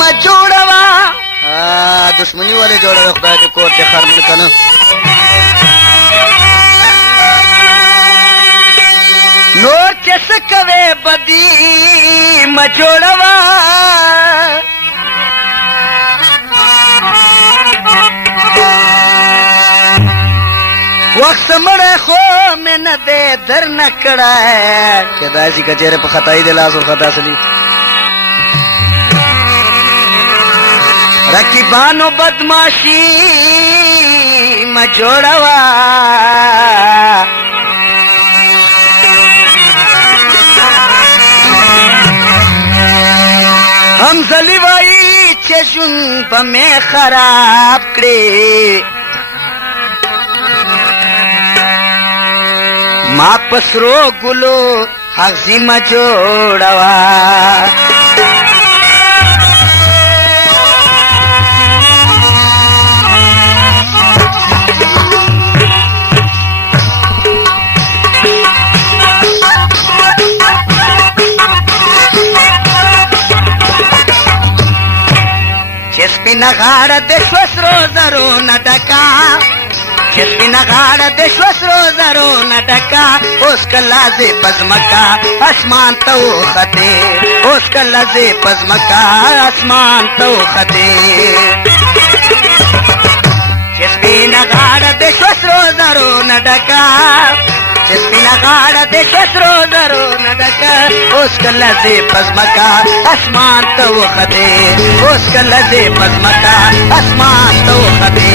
ما جوړوا دشمنی والے جوړوا خدای دې کور کې خر مړ کنه نور چې څه کوي بدی ما جوړوا وخت مړه خو مې نه دې در نه کړای چې داسې کچېره په خطای دې لاس ور خطا سلی رقیبانو بدماشي ما جوړوا هم زلی وای چې ژوند به مې خراب کړې ما پسرو ګلو حغزي ما جوړوا سپینا غاړه د شوسرو زرو نه ډکا چې سپینا غاړه د شوسرو زرو نه ډکا اوس کله زه پزمکا اسمان ته وختې اوس کله زه پزمکا اسمان ته وختې چې سپینا غاړه د شوسرو زرو نه ډکا چې سپینا غاړه د شوسرو زرو نه ډکا اوس کله زه پزمکا اسمان ته وختې اوس کله زه پزمکا اسمان ته وختې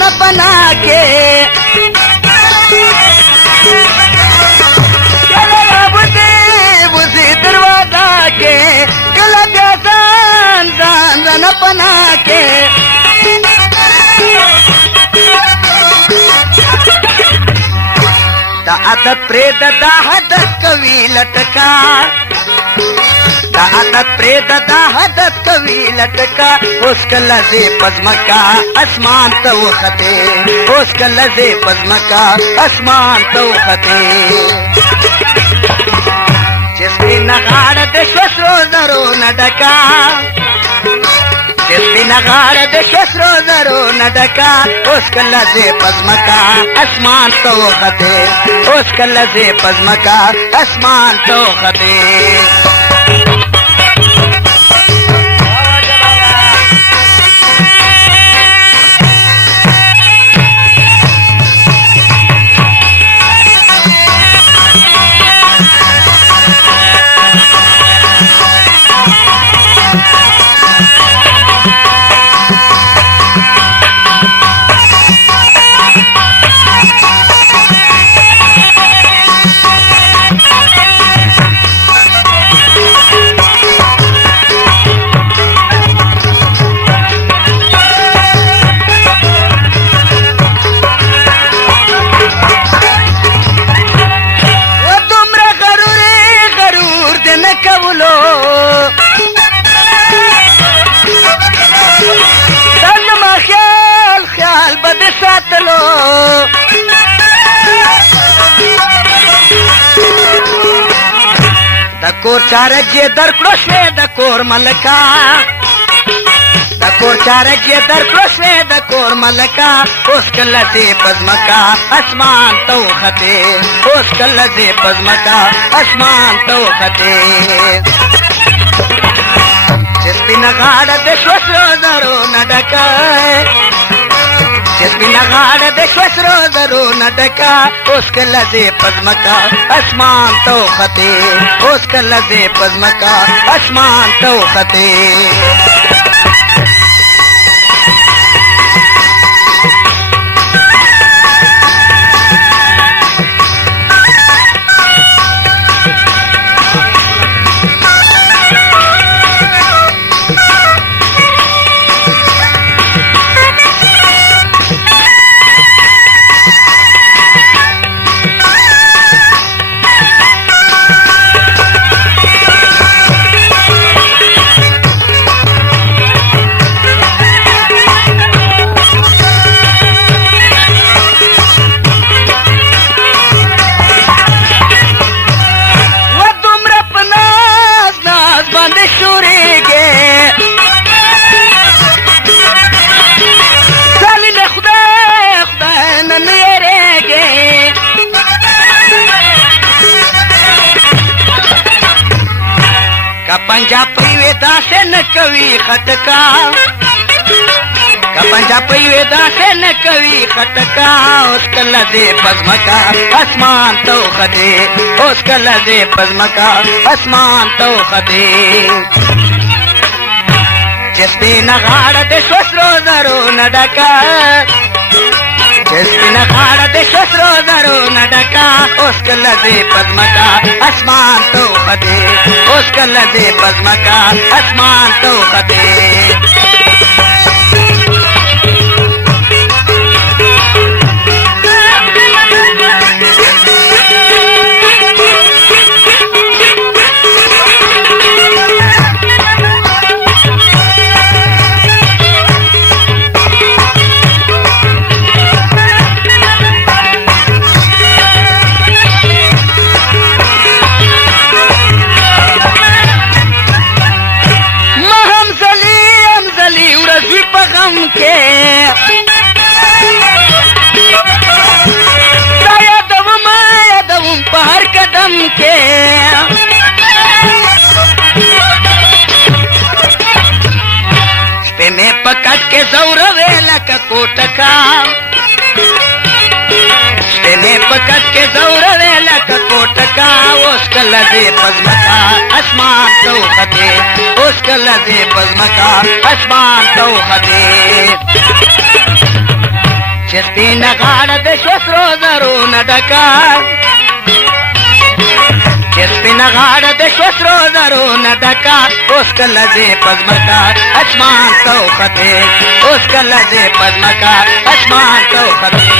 न बना के बुझे दरवाजा के गला जान न बना के दा आदत प्रेद दा हदत कवि लटका दा आदत प्रेद दा हदत कवि लटका اوس کله زه پزمکا اسمان ته وختې اوس کله زه پزمکا اسمان ته وختې چې سپینه غاړه د شوسرو زرو نه ډکا چې سپینه غاړه د شوسرو زرو نه ډکا اوس کله زه پزمکا اسمان ته وختې اوس کله زه پزمکا اسمان ته وختې د کور چارجې درکړو شوې د کور ملکا د کور چارجې درکړو شوې د کور ملکا اوس کله دې پزمکا اسمان ته وختې اوس کله دې پزمکا اسمان ته وختې چې سپینه غاړه د شوسرو زرو نه ډکا چې سپینه غاړه د شوسرو زرو نه ډکا اوس کله دې پزمکا اسمان ته وختې اوس کله دې پزمکا اسمان ته وختې پنجا پریوی داسه نکوی خطکا پنجا پریوی داسه نکوی خطکا اوس کله دې پزمکا اسمان تو خدے اوس کله دې پزمکا اسمان تو خدے چې سپینه غاړه د شسرو زرو نه ډکه چې سپینه غاړه د شسرو زرو نه ډکه اوس کله دې پزمکا اسمان تو خدے اوس کله دې پزمکا اسمان تو خدے پکټ کې زور ویلک کوټکا سپینه پکټ کې زور ویلک کوټکا اوس کله دې پزمکا اسمان تو خدے اوس کله دې پزمکا اسمان تو خدے چې سپینه غاړه د شسرو زرو نه ډکا چې سپینه غاړه د شسرو زرو نه ډکا اوس کله دې پزمکا اسمان تو خدے اوس کله دې پزمکا اسمان تو خدے